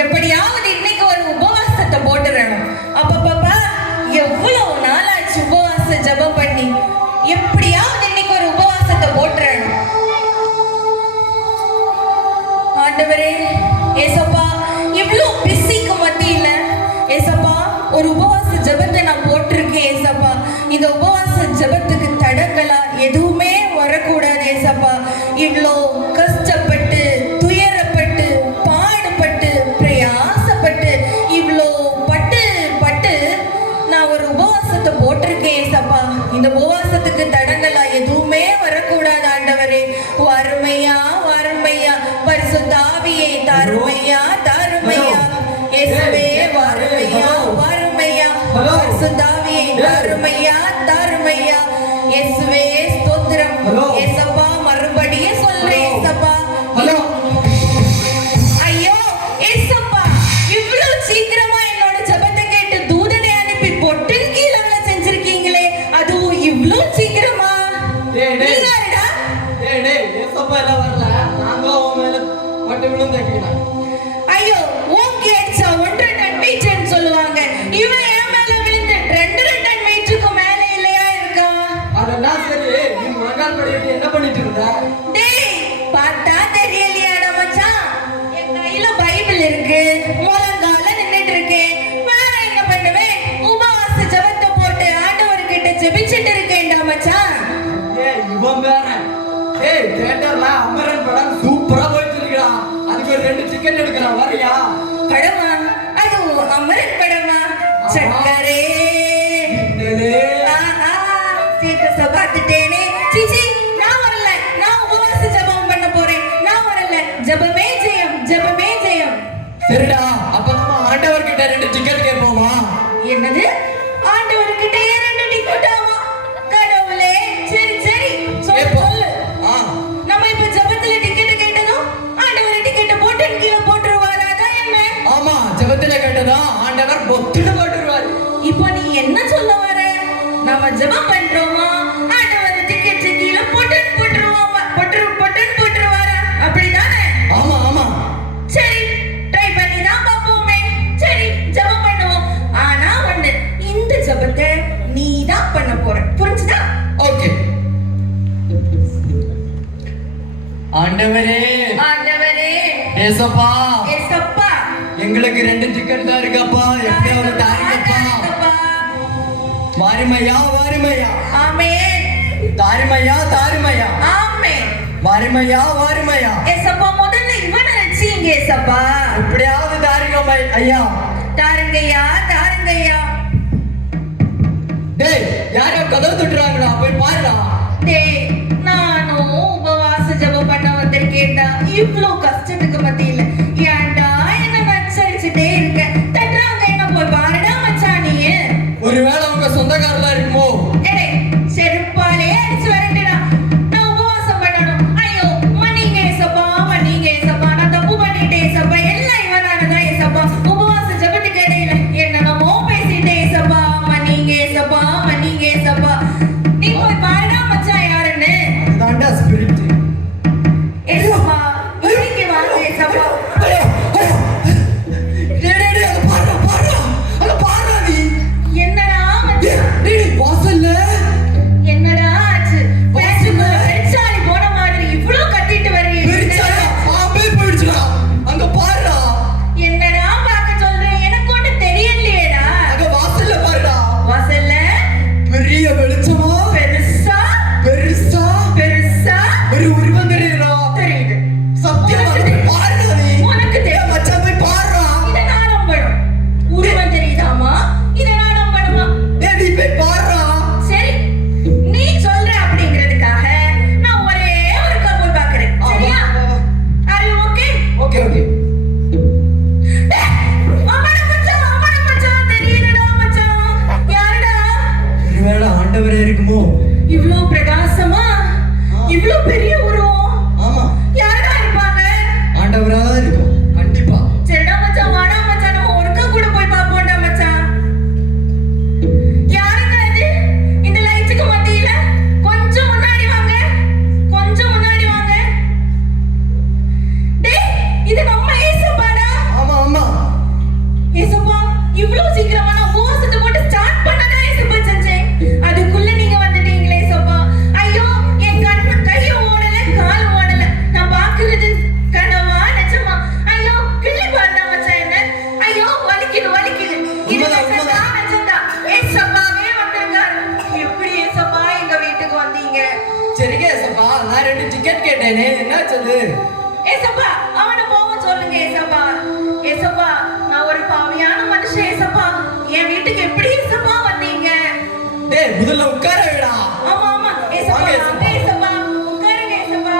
எப்படியாவது இன்னைக்கு ஒரு உபவாசத்தை போட்டுறணும். அப்பப்பா எவ்வளவு நாளாச்சு உபவாச ஜெபம் பண்ணி. எப்படியாவது இன்னைக்கு ஒரு உபவாசத்தை போட்டுறணும். ஆண்டவரே ஏசப்பா, இவ்வளவு பிஸிக்கு மத்தியில ஏசப்பா ஒரு உபவாச ஜெபத்தை நான் போட்டிருக்கேன் ஏசப்பா. இந்த உபவாச ஜெபத்துக்கு தடங்களா எதுவுமே வரக்கூடாது ஏசப்பா. இவ்வளோ கஷ்டப்பட்டு துயரப்பட்டு பாடுபட்டு பிரயாசப்பட்டு இவ்வளோ பட்டு பட்டு நான் ஒரு உபவாசத்தை போட்டிருக்கேன் ஏசப்பா. இந்த உபவாசத்துக்கு தடங்களா எதுவுமே வரக்கூடாது ஆண்டவரே. வறுமையா வறுமையா பரிசுத்த ஆவியை தாருமையா தாருமையா இயேசுவே. வறுமையா வறுமையா பரிசுத்த ஆவியை தாருமையா தாருமையா இயேசுவே. ஸ்தோத்திரம் ஏசப்பா. மறுபடியும் சொல்றேன் ஏசப்பா. ஐயோ ஏசப்பா, இவ்வளவு சீக்கிரமா என்னோட ஜெபத்தை கேட்டு தூதனை அனுப்பி பொட்டின் கீழே செஞ்சிருக்கீங்களே, அதுவும் இவ்வளவு சீக்கிரமா? ஐயோ ஓங்கி அடிச்சா 1.5 டன் வெயிட்னு சொல்லுவாங்க. இவன் என் மேல விழுந்து 2 டன் வெயிட்டுக்கு மேல இல்லையா இருக்கா? அதெல்லாம் சரி, நீ முழங்கால் படிட்டு என்ன பண்ணிட்டு இருந்த? டேய் பார்த்தா தெரியலையாடா மச்சான், என் கையில பைபிள் இருக்கு, முழங்கால நின்னுட்டு இருக்கேன். வேற என்ன பண்ணுவேன்? உபவாச ஜெபத்தை போட்டு ஆண்டவர்கிட்ட ஜெபிச்சிட்டு இருக்கேன்டா மச்சான். ஏய் இவன் வேற. ஏய் தியேட்டர்ல அமரன் படம் சூப்பரா போயிட்டு இருக்குடா. அதுக்கு ஒரு 2 டிக்கெட் எடுக்கறேன், வரியா? படமா? அது அமரன் படமா? சக்கரே சீக்கிரமா பார்த்துட்டேனே. சீச்சி, நான் வரல. நான் உபவாச ஜெபம் பண்ண போறேன். நான் வரல. ஜெபமே ஜெயம், ஜெபமே ஜெயம். சரிடா, அப்ப நம்ம ஆண்டவர்கிட்ட 2 டிக்கெட் கேட்போமா? என்னது? ஆண்டவர்கிட்ட 2 டிக்கெட் ஆமா? கடவுளே, சரி சரி சொல்லு. நம்ம இப்ப ஜெபத்துல டிக்கெட் கேட்டதும் ஆண்டவர் டிக்கெட் போட்டு கீழே போட்டுருவாரா? அதான் என்ன? ஆமா, ஜெபத்துல கேட்டதா ஆண்டவர் பொத்துட்டு போட்டுருவாரு. இப்போ நீ என்ன சொல்ல வர? நம்ம ஜெபம் பண்றோமா, ஆண்டவர் டிக்கெட் கீழே போட்டுருவாமா? போட்டுருவாரா? அப்படிதானே? ஆமா ஆமா. சரி, ட்ரை பண்ணி தான் பாப்போமே. சரி, ஜெபம் பண்ணுவோம். ஆனா ஒண்ணு, இந்த ஜெபத்தை நீ தான் பண்ண போற. புரிஞ்சுதா? ஓகே. ஆண்டவரே ஆண்டவரே ஏசப்பா ஏசப்பா, எங்களுக்கு 2 டிக்கெட் தான் இருக்கப்பா. எப்படியாவது தாருங்கப்பா. வாரிமையா வாரிமையா. ஆமென். தாரிமையா தாரிமையா. ஆமென். வாரிமையா வாரிமையா. ஏசப்பா, முதல்ல இவனை ரட்சிங்க ஏசப்பா. எப்படியாவது தாருங்க ஐயா. தாருங்கய்யா தாருங்கய்யா. டேய், யாரோ கதவு தட்டுறாங்கடா, போய் பாருடா. டேய், நானும் உபவாச ஜெபம் பண்ண வந்திருக்கேன்டா. இவ்ளோ கஷ்டத்துக்கு மத்தியில ஏன்டா என்ன நச்சரிச்சுட்டே இருக்க? தட்டுறாங்க, என்ன போய் பாருடா மச்சான் நீ. ஒருவேளை உங்க சொந்தக்காரலாம் இருக்குமோ? ஏய், செருப்பாலே அடிச்சு வரட்டுடா. நான் உபவாசம் பண்ணணும். ஐயோ மன்னிங்க ஏசப்பா, மன்னிங்க ஏசப்பா. நான் தப்பு பண்ணிட்டேன் ஏசப்பா. எல்லாம் இவனாலதான் ஏசப்பா. உபவாச ஜெபத்துக்கு இடையில என்னென்னமோ பேசிட்டேன் ஏசப்பா. மன்னிங்க ஏசப்பா, மன்னிங்க ஏசப்பா. நீ போய் பாருடா மச்சான் யாருன்னு. அதான்டா ஸ்பிரிட். ஏசப்பா, இங்க வாங்க ஏசப்பா. என்னடா மச்சான்? வாசல்ல என்னடா ஆச்சு? பேசும்போது வெறிச்சாலி போன மாதிரி இவ்ளோ கத்திட்டு வர்றீங்க. பாம்பே போயிடுச்சுடா. அங்க பாருடா. என்னடா பார்க்க சொல்றேன்? எனக்கு ஒண்ணு தெரியலையேடா. அங்க வாசல்ல பாருடா. வாசல்ல பெரிய வெளிச்சமா, பெருசா பெருசா பெருசா ஒரு உருவம் தெரியுதா? தெரியுது. சத்தியமா பாருடா. நீ உனக்கு தெரியும். மச்சான் போய் பாருடா. இத நான் நம்பணும். உருவம் தெரியுதாமா? இத நான் நம்பணுமா? டேய், நீ போய் பாருடா. சரி, நீ சொல்ற அப்படிங்கிறதுக்காக நான் ஒரே ஒரு போய் பார்க்கறேன். சரியா? Are you okay? Okay okay. அவன மச்சான் தெரியலடா மச்சான். யாருடா? ஒருவேளை ஆண்டவரே இருக்குமோ? இவ்ளோ பிரகாசமா, இவ்ளோ பெரிய உருவம். ஆமா, யாரா இருப்பாங்க? ஆண்டவரா தான் இருக்கும் கண்டிப்பா. சரிடா மச்சான், வாடா மச்சான், நம்ம ஒருக்கா கூட போய் பாப்போம்டா மச்சான். கேட்டேனே, என்னாச்சது? ஏசப்பா அவனை போக சொல்லுங்க ஏசப்பா. ஏசப்பா நான் ஒரு பாவியான மனுஷன் ஏசப்பா. என் வீட்டுக்கு எப்படி ஏசப்பா வந்தீங்க? டேய் முதல்ல உட்கார விடா. ஆமா ஆமா ஏசப்பா வாங்க ஏசப்பா. வாங்க ஏசப்பா உட்காருங்க ஏசப்பா.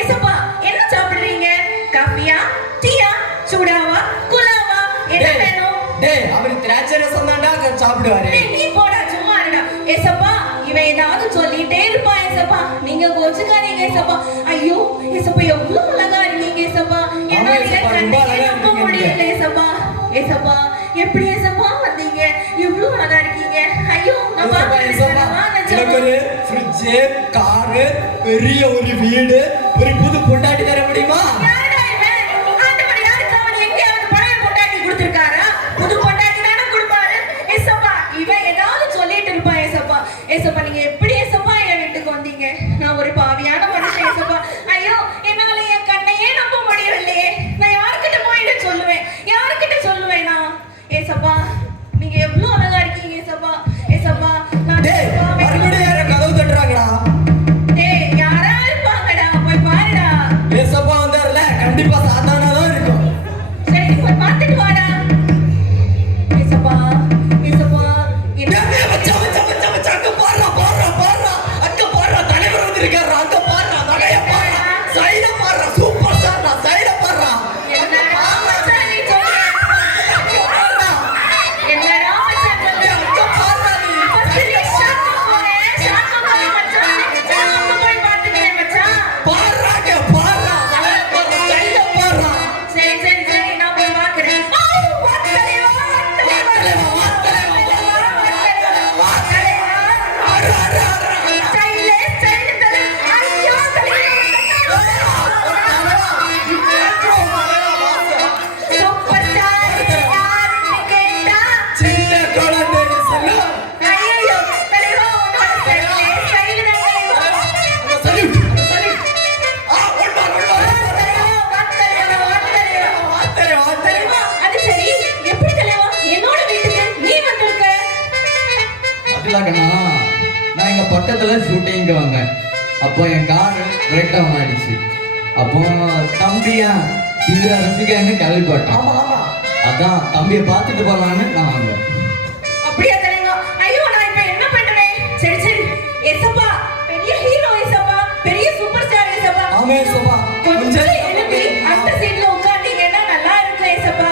ஏசப்பா என்ன சாப்பிடுறீங்க? காஃபியா டீயா சூடாவா குலாவா என்ன டேய், வேணும்? டேய் அவரு திராட்சை ரசம் தான்டா சாப்பிடுவாரு. டேய், நீ போடா சும்மா இருடா. ஏசப்பா இவன் ஏதாவது சொல்லிட்டே இருப்பான் ஏசப்பா. நீங்க கோச்சுக்காதீங்க ஏசப்பா. ஐயோ ஏசப்பா எவ்வளவு அழகா இருக்கீங்க ஏசப்பா. என்னால ஏசப்பா, ரொம்ப கண்ணே அழகா நம்ப இருக்கீங்க முடியல ஏசப்பா. ஏசப்பா எப்படி ஏசப்பா வந்தீங்க? எவ்வளவு அழகா இருக்கீங்க. ஐயோ நான் ஏசப்பா, பாக்கிறேன் ஏசப்பா, நான் எனக்கு ஒரு ஃப்ரிட்ஜ், காரு, பெரிய ஒரு வீடு, ஒரு புது பொண்டாட்டி தர முடியுமா? யாருடா இவன்? ஆண்டவர் யாருக்காவது எங்கேயாவது பழைய பொண்டாட்டி கொடுத்திருக்காரா? புது பொண்டாட்டி தானே கொடுப்பாரு. ஏசப்பா இவன் ஏதாவது சொல்லிட்டு இருப்பான் ஏசப்பா. ஏசப்பா நீங்க எப்படி ஏசப்பா என் வீட்டுக்கு வந்தீங்க? நான் ஒரு பாவியான மனுஷன் ஏசப்பா. ஐயோ என்னால என் கண்ணையே நம்ப முடியவில்லையே. நான் யார்கிட்ட போயிட்டு சொல்லுவேன்? யார்கிட்ட சொல்லுவேன் நான்? ஏசப்பா நீங்க எவ்வளவு அழகா இருக்கீங்க ஏசப்பா. ஏசப்பா நான் டேய் மறுபடியும் யாரோ கதவு தட்டுறாங்கடா. டேய் யாரா இருப்பாங்கடா போய் பாருடா. ஏசப்பா வந்தாருல, கண்டிப்பா சாத்தானா தான் இருக்கும். சரி போய் பார்த்துட்டு வாடா. ஏசப்பா ஏசப்பா என்ன டேய், மச்சான், மச்சான், மச்சான், மச்சான், அங்க பாருடா, பாருடா, பாருடா. அங்க பாருடா, தலைவர் வந்திருக்காருடா. அங்க பாருடா, நடைய பாருடா. சைட பாருடா, சூப்பர் ஸ்டார்டா, சைட பாருடா. என்னடா மச்சான் நீ சொல்ற? அங்க பாருடா. என்னடா மச்சான் சொல்ற? டேய், அங்க பாருடா நீ. ஃபர்ஸ்ட் நீ ஷாக்கு போறே. ஷாக்கு போய் மச்சான். ஷாக்கு போய் பார்த்துக்கிறேன் மச்சான். பாருடா, அங்க பாருடா. நடைய பாருடா, சைட பாருடா. சரி சரி சரி நான் போய் பார்க்கிறேன். ஆ வாத்தலைவா வாத்தலைவா ஆறு, ஆறு, ஆறு, ஆறு. ஸ்டைலே ஸ்டைல் தலை. ஐயோ சூப்பர் ஸ்டார் யாருன்னு கேட்டா சின்ன குழந்தை சொல்லு. ஐயோ தலைவா உன்னோட ஸ்டைலே ஸ்டைல் தான் தலைவா. Salute, salute. One more. தலைவா வாத்தலைவா வாத்தலைவா. வாத்தரே, வாத்தரே. தலைவா அது சரி எப்படி தலைவா என்னோட வீட்டுக்கு நீ வந்திருக்க? அதுலாம் கண்ணா, நான் இங்க பக்கத்துல ஷூட்டிங்க்கு வந்தேன். அப்போ என் கார் பிரேக் டவுன் ஆயிடுச்சு. அப்போ தம்பியா தீவிர ரசிகன்னு கேள்விப்பட்டேன். ஆமா ஆமா, அதான் தம்பியை பார்த்துட்டு போலான்னு நான் வந்தேன். அப்படியா தலைவா? ஐயோ நான் இப்ப என்ன பண்றேன்? சரி சரி ஏசப்பா பெரிய ஹீரோ ஏசப்பா, பெரிய சூப்பர் ஸ்டார் ஏசப்பா. ஆமா ஏசப்பா, கொஞ்சம் எழுப்பி அந்த சீட்ல உட்கார்ந்தீங்கன்னா நல்லா இருக்கும் ஏசப்பா.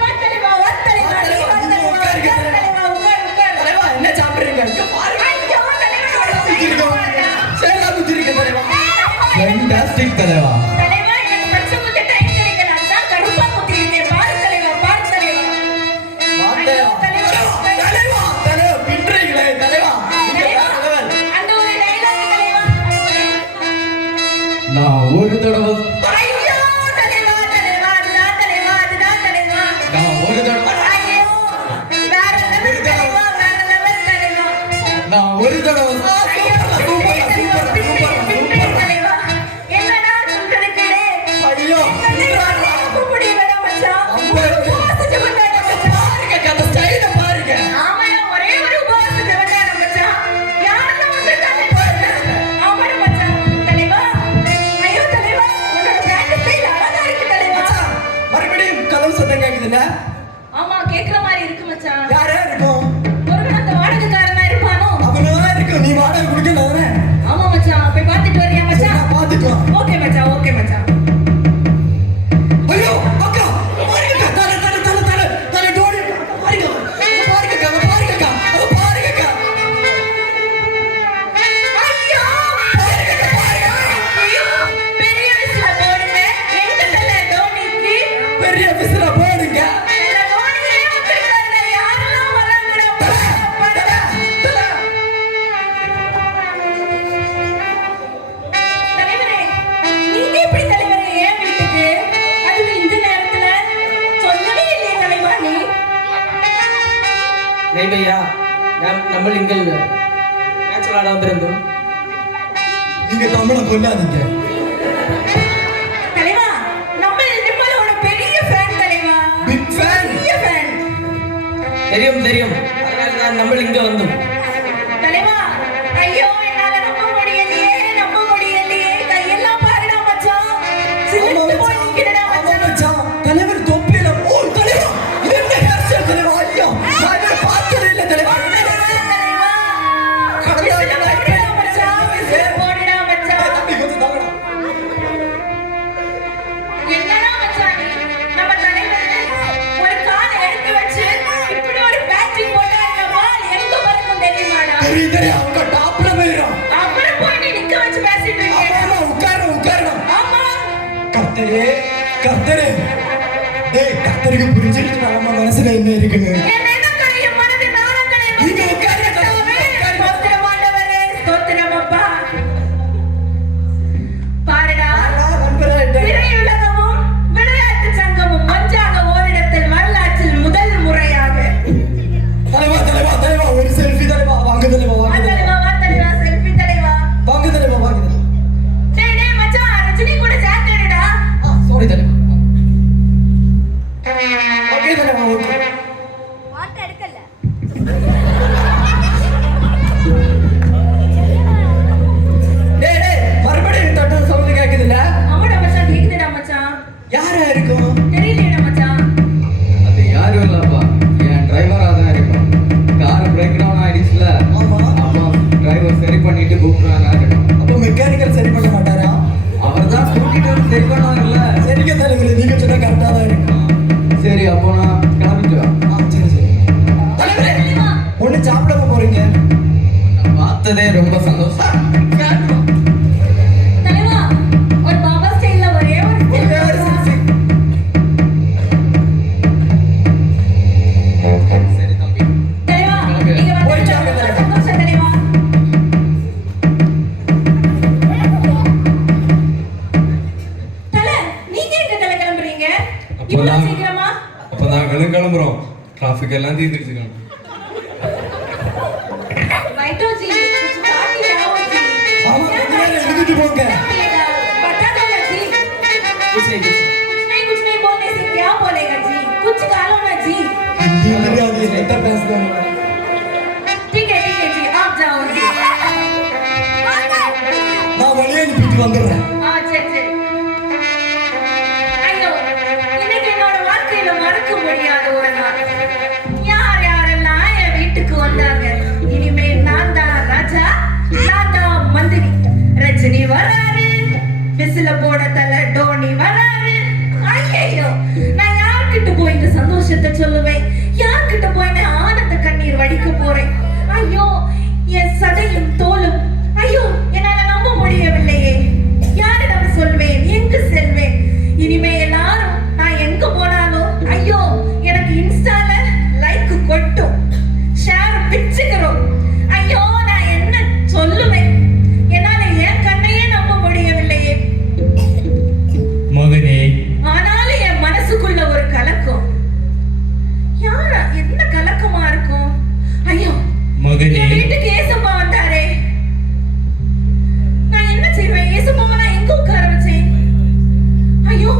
வா தலைவா, வா தலைவா, நீ வா தலைவா, உட்காருங்க. வா தலைவா, உட்கார், உட்கார். தலைவா என்ன சாப்பிடுறீங்க? இங்க பாருங்க. ஐயோ, தலைவா, சேலா குத்திருக்க தலைவா. ஃபேண்டாஸ்டிக் தலைவா. தலைவா, எனக்கு பச்சை குத்த time கிடைக்கல. அதான் கருப்பா குத்திருக்கேன். பாரு தலைவா, பாரு தலைவா. ஐயோ, தலைவா, தலைவா, தலைவா, பின்றீங்களே தலைவா. தலைவா, அந்த ஒரு dialogue தலைவா. நான் ஒரு தடவை ஐயோ, தலைவா, தலைவா, அதுதான் தலைவா, அதுதான் தலைவா. நான் ஒரு தடவை ஐயோ, வேற level தலைவா, வேற level தலைவா. நான் ஒரு தடவை ஐயோ, சூப்பர், சூப்பர், சூப்பர், சூப்பர். தலைவா. என்னடா சொல்றதுக்கு? ஐயோ, தலைவா, நம்ப முடியலடா மச்சான். உபவாசத்தை விட்டாடா மச்சான். பாருங்க அந்த ஸ்டைல பாருங்க. ஆமாடா, ஒரே ஒரு உபவாசத்தை விட்டாடா மச்சான். யாரெல்லாம் வந்திருக்காங்க பாருங்க. ஆமாடா மச்சான். தலைவா, ஐயோ தலைவா, உன்னோட brand style அழகா இருக்கு தலைவா. மச்சான், மறுபடியும் கதவு சத்தம் கேக்குதுல்ல? ஆமா, கேக்குற மாதிரி இருக்கு மச்சான். யாரா இருக்கும்? ஒருவேளை அந்த வாடகைக்காரனா இருப்பானோ? அவனதான் இருக்கும். நீ வாடகை கொடுக்க நானே. ஆமா மச்சான், போய் பார்த்துட்டு வரியா மச்சான்? நான் பாத்துக்கலாம். ஓகே மச்சான், ஓகே மச்சான். ஐயோ அக்கா, பாருங்க தலை தலை தலை தலை தலை டோடி பாருங்க. பாருங்க அக்கா, பாருங்க அக்கா, பாருங்க அக்கா. ஐயோ, ஐயோ, பெரிய விசில போடுங்க. எங்க தல தோனிக்கு? பெரிய விசிற போடுங்க. தல தோனியே வந்திருக்காருடா. யாரெல்லாம் வராங்கடா? தலை, தலை. தலைவரே, நீங்க எப்படி தலைவரே ஏன் வீட்டுக்கு? அதுவும் இந்த நேரத்துல சொல்லவே இல்லையே தலைவா நீ. நைவையா நம்ம இங்கே மேட்ச் விளையாட வந்திருந்தோம். நீங்க தமிழை கொண்டாதீங்க. தலைவா, நம்மளோட பெரிய ஃபேன் தலைவா. Big fan. பெரிய ஃபேன். தெரியும் தெரியும், அதனால தான் நம்ம இங்கே வந்தோம். என்னடா ஆமா மச்சான் மச்சான், தலைவர் தொப்பியில ஓ தலைவா, இது என்ன hair style தலைவா? ஐயோ, நான் இதை பார்த்ததே இல்லை தலைவா. தம்பி, கொஞ்சம் தாங்கடா. தெரியும், தெரியும், அவங்க டாப்ல போயிடுறான். ஆமா, உட்காரணும். கர்த்தரே, கர்த்தரே. டேய், கர்த்தருக்கு புரிஞ்சிருச்சு நம்ம மனசுல என்ன இருக்குன்னு. நீங்க உட்காருங்க, பாருடா நண்பராயிட்டேன். திரையுலகமும் விளையாட்டு சங்கமும் ஒன்றாக ஓரிடத்தில் வரலாற்றில் முதல் முறையாக தலைவா, தலைவா, தலைவா, ஒரு செல்ஃபி தலைவா. வாங்க தலைவா, வாங்க தலைவா. செல்ஃபி தலைவா. வாங்க தலைவா, வாங்க தலைவா. டேய் டேய் மச்சான், ரஜினி கூட சேர்த்துடுடா. சாரி தலைவா. ஓகே தலைவா, ஓகே. வாட்டை எடுக்கல டேய், டேய், மறுபடியும் தட்டு சவுண்ட் கேக்குதுல்ல? ஆமாடா மச்சான், கேக்குதுடா மச்சான். யாரா இருக்கும்? தெரியலையேடா மச்சான். அது யாரும் இல்லப்பா, என் டிரைவரா தான் இருக்கும். கார் பிரேக் டவுன் ஆயிடுச்சுல, ஆமா. அப்போ டிரைவர் சரி பண்ணிட்டு கூப்பிடுறாங்க. அப்போ மெக்கானிக்கல் சரி பண்ண மாட்டாரா? அவர் தான் கூட்டிட்டு வந்து சரி பண்ணுவாங்கல்ல. சரிங்க தலைவரே, நீங்க சொன்னா கரெக்டா தான் இருக்கும். சரி, அப்போ நான் கிளம்பிட்டு வரேன். சரி சரி தலைவரே, ஒண்ணு சாப்பிடாம போறீங்க? உன்னை பார்த்ததே ரொம்ப சந்தோஷம். தலைவா, ஒரு பாபா ஸ்டைல்ல ஒரே ஒரு ஒரே ஒரு selfie. சரி தம்பி. தலைவா, நீங்க போய் வந்து சாப்பிடுங்க. ரொம்ப சந்தோஷம் தலைவா. தல, நீங்க எங்க தல கிளம்புறீங்க? இவ்வளவு சீக்கிரமா? அப்போ நாங்களும் கிளம்புறோம். டிராஃபிக் எல்லாம் தீர்ந்துருச்சுக்கணும். बैठो जी, कुछ बात ही जाओ जी। ஆமா, கொஞ்ச நேரம் எழுதிட்டு போங்க. क्या मिलेगा? बता दो ना जी। कुछ नहीं, कुछ कुछ नहीं बोलने से क्या बोलेगा जी? कुछ गालो ना जी। हिंदी தெரியாது, என்ன பேசுறாங்க? ठीक है जी, आप जाओ जी। நான் வெளியே அனுப்பிட்டு வந்துடுறேன். சரி சரி. ஐயோ, இன்னைக்கு என்னோட வாழ்க்கையில மறக்க முடியாத ஒரு நாள். யார் யாரெல்லாம் என் வீட்டுக்கு வந்தாங்க. இனிமேல் நான் தான் ராஜா, நான் தான் மந்திரி. ரஜினி வராரு, விசில போட தல டோனி வராரு. ஐயோ, நான் யார்கிட்ட போய் இந்த சந்தோஷத்தை சொல்லுவேன்? யார்கிட்ட போய் நான் ஆனந்த கண்ணீர் வடிக்க போறேன்? ஐயோ, என் சதையும் தோலும். ஐயோ, என்னால நம்ப முடியவில்லையே. யாரிடம் சொல்வேன்? எங்கு செல்வேன்? இனிமே எல்லாரும் நான் எங்க போனாலும் ஐயோ, எனக்கு இன்ஸ்டால லைக் கொட்டும், ஷேர் பிச்சுக்கிறோம். ஐயோ, நான் என்ன சொல்லுவேன்? என்னால என் கண்ணையே நம்ப முடியவில்லையே. மகனே, ஆனாலும் என் மனசுக்குள்ள ஒரு கலக்கம். யாரா, என்ன கலக்கமா இருக்கும்? ஐயோ, மகனே, என் வீட்டுக்கு ஏசப்பா வந்தாரே. நான் என்ன செய்வேன்? ஏசப்பாவை நான் எங்க உட்கார வச்சேன்? ஐயோ,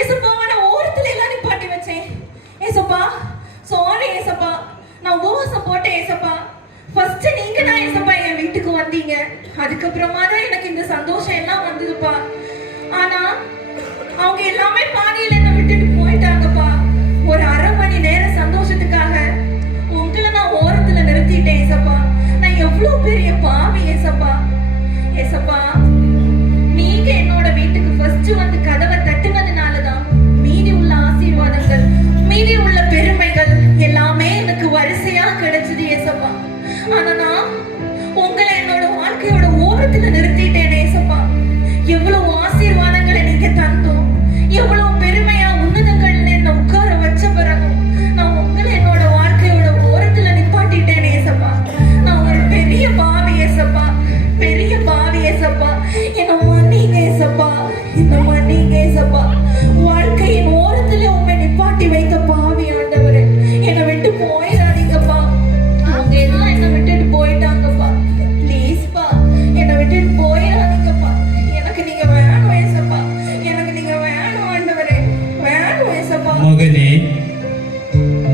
ஏசப்பாவை நான் ஓரத்துல எல்லாம் நிப்பாட்டி வச்சேன். ஏசப்பா, சாரி ஏசப்பா, நான் உபவாசம் போட்டேன் ஏசப்பா. ஃபர்ஸ்ட் நீங்க தான் ஏசப்பா என் வீட்டுக்கு வந்தீங்க. அதுக்கப்புறமா தான் எனக்கு இந்த சந்தோஷம் எல்லாம் வந்ததுப்பா. ஆனா அவங்க எல்லாமே பாதியில என்ன விட்டுட்டு போயிட்டாங்கப்பா. ஒரு அரை மணி நேர சந்தோஷத்துக்காக உங்களை நான் ஓரத்துல நிறுத்திட்டேன் ஏசப்பா. நான் எவ்வளவு பெரிய பாவி ஏசப்பா. ஏசப்பா, நீங்க என்னோட வீட்டுக்கு ஃபர்ஸ்ட் வந்து கதவை தட்டுனதுனாலதான் மீதி உள்ள ஆசீர்வாதங்கள், மீதி உள்ள பெருமைகள் எல்லாமே எனக்கு வரிசையா கிடைச்சது ஏசப்பா. ஆனா நான் உங்களை என்னோட வாழ்க்கையோட ஓரத்துல நிறுத்திட்டேன் ஏசப்பா. எவ்வளவு ஆசீர்வாதங்களை நீங்க தந்தோம், எவ்வளவு பெருமையா உன்னதங்கள்ல என்ன உட்கார வச்ச பிறகு நான் உங்களை என்னோட வாழ்க்கையோட ஓரத்துல நிப்பாட்டிட்டேன் ஏசப்பா. நான் ஒரு பெரிய பாவி ஏசப்பா, பெரிய பாவி ஏசப்பா. என்ன மன்னிங்க ஏசப்பா, என்ன மன்னிங்க ஏசப்பா. வாழ்க்கையின் ஓரத்துல உண்மை நிப்பாட்டி வைத்த பாவி ஆண்டவரே, என்னை விட்டு போயிடாதீங்கப்பா. அவங்க எல்லாம் என்னை விட்டுட்டு போயிட்டாங்கப்பா. ப்ளீஸ்ப்பா, என்னை விட்டுட்டு போயிடாதீங்கப்பா. எனக்கு நீங்க வேணும் ஏசப்பா, எனக்கு நீங்க வேணும் ஆண்டவரே, வேணும் ஏசப்பா. மகனே,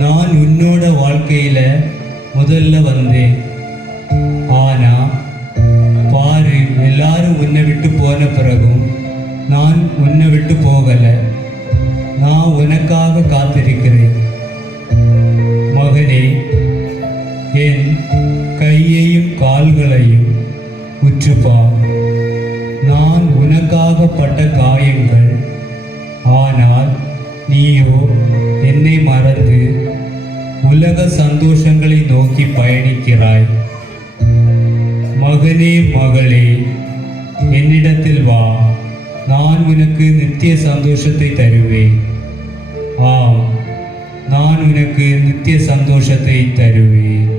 நான் உன்னோட வாழ்க்கையில முதல்ல வந்தேன். ஆனா பாரு, எல்லாரும் உன்னை விட்டு போன பிறகும் நான் உன்னை விட்டு போகல. நான் உனக்காக காத்திருக்கிறேன். மகனே, என் கையையும் கால்களையும் உற்றுப்பார். நான் உனக்காக பட்ட காயங்கள். ஆனால் நீயோ என்னை மறந்து உலக சந்தோஷங்களை நோக்கி பயணிக்கிறாய். மகனே, மகளே, என்னிடத்தில் வா. நான் உனக்கு நித்திய சந்தோஷத்தை தருவேன். ஆம், நான் உனக்கு நித்திய சந்தோஷத்தை தருவேன்.